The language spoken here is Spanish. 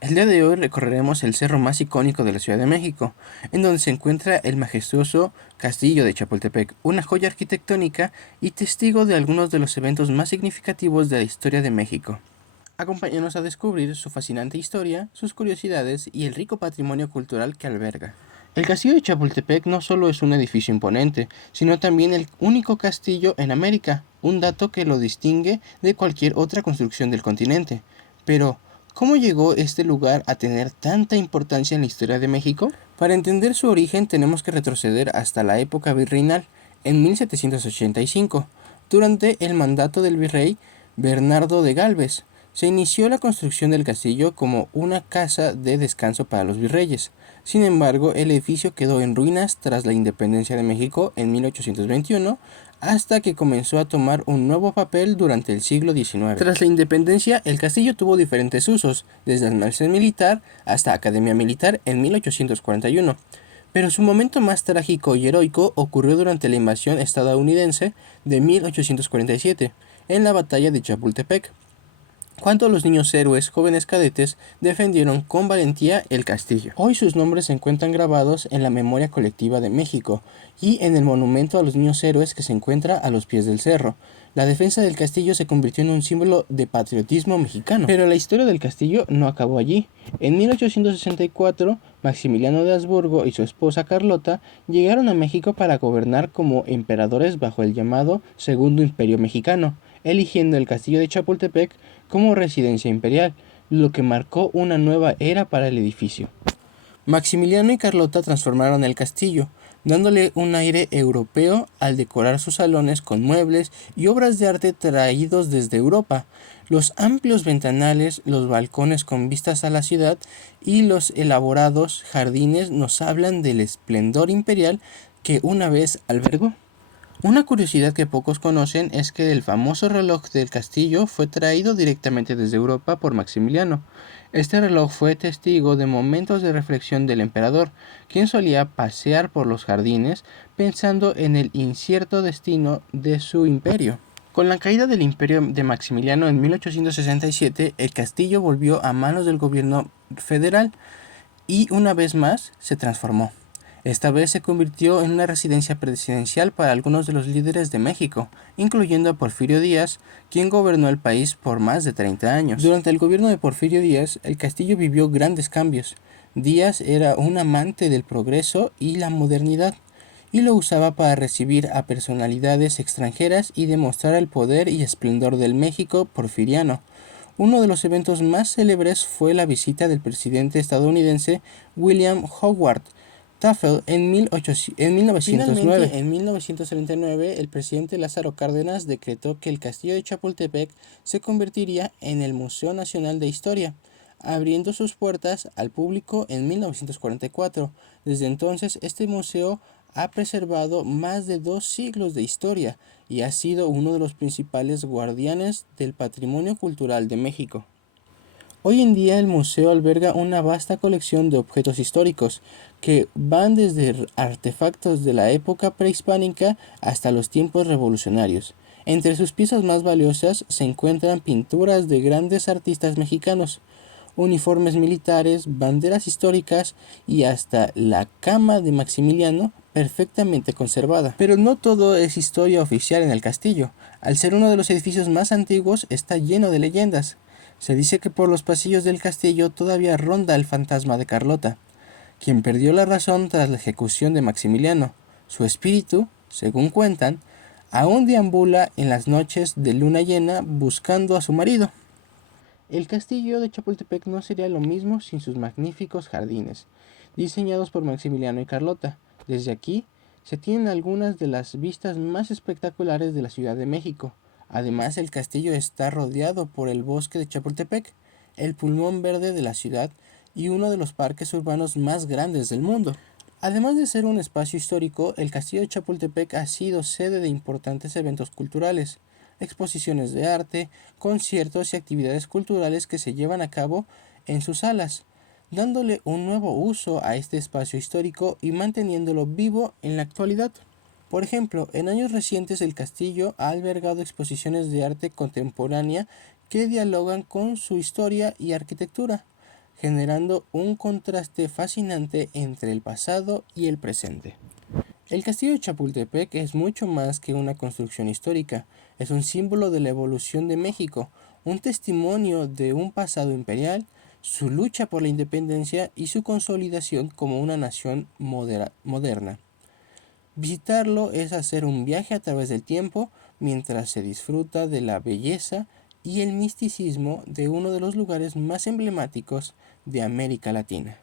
El día de hoy recorreremos el cerro más icónico de la Ciudad de México, en donde se encuentra el majestuoso Castillo de Chapultepec, una joya arquitectónica y testigo de algunos de los eventos más significativos de la historia de México. Acompáñanos a descubrir su fascinante historia, sus curiosidades y el rico patrimonio cultural que alberga. El castillo de Chapultepec no solo es un edificio imponente, sino también el único castillo en América, un dato que lo distingue de cualquier otra construcción del continente. Pero, ¿cómo llegó este lugar a tener tanta importancia en la historia de México? Para entender su origen tenemos que retroceder hasta la época virreinal, en 1785, durante el mandato del virrey Bernardo de Galvez. Se inició la construcción del castillo como una casa de descanso para los virreyes. Sin embargo, el edificio quedó en ruinas tras la independencia de México en 1821, hasta que comenzó a tomar un nuevo papel durante el siglo XIX. Tras la independencia, el castillo tuvo diferentes usos, desde almacén militar hasta academia militar en 1841. Pero su momento más trágico y heroico ocurrió durante la invasión estadounidense de 1847, en la batalla de Chapultepec, cuando los niños héroes, jóvenes cadetes, defendieron con valentía el castillo. Hoy sus nombres se encuentran grabados en la memoria colectiva de México y en el monumento a los niños héroes que se encuentra a los pies del cerro. La defensa del castillo se convirtió en un símbolo de patriotismo mexicano. Pero la historia del castillo no acabó allí. En 1864, Maximiliano de Habsburgo y su esposa Carlota llegaron a México para gobernar como emperadores bajo el llamado Segundo Imperio Mexicano, eligiendo el castillo de Chapultepec como residencia imperial, lo que marcó una nueva era para el edificio. Maximiliano y Carlota transformaron el castillo, dándole un aire europeo al decorar sus salones con muebles y obras de arte traídos desde Europa. Los amplios ventanales, los balcones con vistas a la ciudad y los elaborados jardines nos hablan del esplendor imperial que una vez albergó. Una curiosidad que pocos conocen es que el famoso reloj del castillo fue traído directamente desde Europa por Maximiliano. Este reloj fue testigo de momentos de reflexión del emperador, quien solía pasear por los jardines pensando en el incierto destino de su imperio. Con la caída del imperio de Maximiliano en 1867, el castillo volvió a manos del gobierno federal y una vez más se transformó. Esta vez se convirtió en una residencia presidencial para algunos de los líderes de México, incluyendo a Porfirio Díaz, quien gobernó el país por más de 30 años. Durante el gobierno de Porfirio Díaz, el castillo vivió grandes cambios. Díaz era un amante del progreso y la modernidad, y lo usaba para recibir a personalidades extranjeras y demostrar el poder y esplendor del México porfiriano. Uno de los eventos más célebres fue la visita del presidente estadounidense William Howard Taft en 1909. Finalmente, en 1939, el presidente Lázaro Cárdenas decretó que el castillo de Chapultepec se convertiría en el Museo Nacional de Historia, abriendo sus puertas al público en 1944. Desde entonces, este museo ha preservado más de 2 siglos de historia y ha sido uno de los principales guardianes del patrimonio cultural de México. Hoy en día el museo alberga una vasta colección de objetos históricos que van desde artefactos de la época prehispánica hasta los tiempos revolucionarios. Entre sus piezas más valiosas se encuentran pinturas de grandes artistas mexicanos, uniformes militares, banderas históricas y hasta la cama de Maximiliano perfectamente conservada. Pero no todo es historia oficial en el castillo. Al ser uno de los edificios más antiguos, está lleno de leyendas. Se dice que por los pasillos del castillo todavía ronda el fantasma de Carlota, quien perdió la razón tras la ejecución de Maximiliano. Su espíritu, según cuentan, aún deambula en las noches de luna llena buscando a su marido. El castillo de Chapultepec no sería lo mismo sin sus magníficos jardines, diseñados por Maximiliano y Carlota. Desde aquí se tienen algunas de las vistas más espectaculares de la Ciudad de México. Además, el castillo está rodeado por el bosque de Chapultepec, el pulmón verde de la ciudad y uno de los parques urbanos más grandes del mundo. Además de ser un espacio histórico, el castillo de Chapultepec ha sido sede de importantes eventos culturales, exposiciones de arte, conciertos y actividades culturales que se llevan a cabo en sus salas, dándole un nuevo uso a este espacio histórico y manteniéndolo vivo en la actualidad. Por ejemplo, en años recientes el castillo ha albergado exposiciones de arte contemporánea que dialogan con su historia y arquitectura, generando un contraste fascinante entre el pasado y el presente. El castillo de Chapultepec es mucho más que una construcción histórica, es un símbolo de la evolución de México, un testimonio de un pasado imperial, su lucha por la independencia y su consolidación como una nación moderna. Visitarlo es hacer un viaje a través del tiempo mientras se disfruta de la belleza y el misticismo de uno de los lugares más emblemáticos de América Latina.